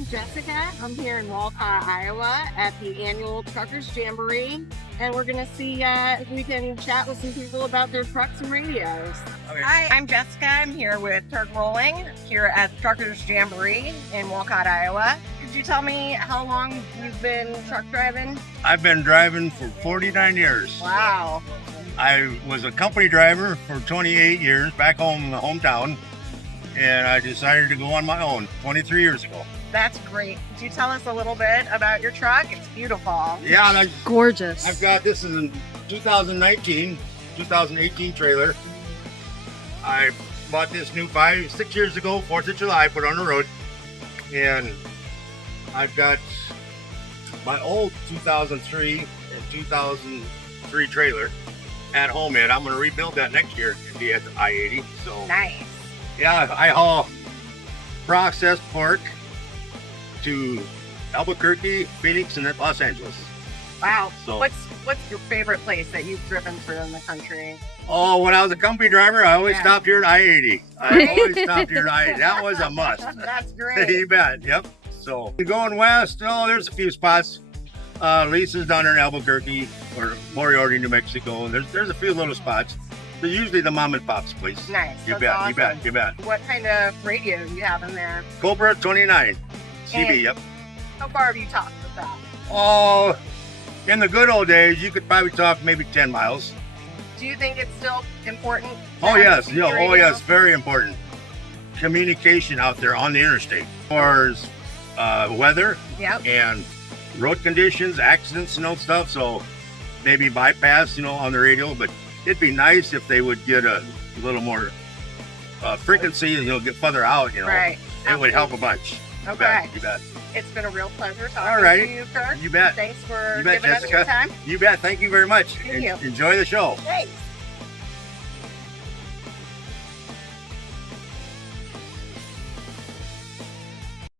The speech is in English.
I'm Jessica. I'm here in Walcott, Iowa at the annual Truckers Jamboree. And we're going to see if we can chat with some people about their trucks and radios. Okay. Hi, I'm Jessica. I'm here with Kirk Rolling here at Truckers Jamboree in Walcott, Iowa. Could you tell me how long you've been truck driving? I've been driving for 49 years. Wow. I was a company driver for 28 years back home in the hometown, and I decided to go on my own 23 years ago. That's great. Could you tell us a little bit about your truck? It's beautiful. Yeah, Gorgeous. I've got this is a 2018 trailer. I bought this new 6 years ago, 4th of July, put it on the road. And I've got my old 2003 and 2003 trailer at home, and I'm going to rebuild that next year and be at the I-80. So Nice. yeah, I haul processed pork to Albuquerque, Phoenix, and then Los Angeles. Wow. So- What's your favorite place that you've driven through in the country? Oh, when I was a company driver, I always Yeah. stopped here at I-80. I always stopped here at I-80. That was a must. That's great. You bet. Yep. So going west, oh, there's a few spots. Lisa's down there in Albuquerque or Moriarty, New Mexico. And there's a few little spots. They're usually the mom and pop's place. Nice. You That's bet. awesome. You bet. You bet. What kind of radio do you have in there? Cobra 29 CB. And- Yep. How far have you talked with that? Oh, in the good old days, you could probably talk maybe 10 miles. Do you think it's still important? to Oh have a yes, CB yeah, oh radio? yes, very important. Communication out there on the interstate, as far as weather Yep. and road conditions, accidents, stuff. So maybe bypass, on the radio. But it'd be nice if they would get a little more frequency and get further out. Right. It would help a bunch. You Okay. bet, you bet. It's been a real pleasure talking All right. to you, Kirk. You bet. Thanks for You bet, giving us your Jessica. time. You bet. Thank you very much. Thank you. Enjoy the show. Thanks.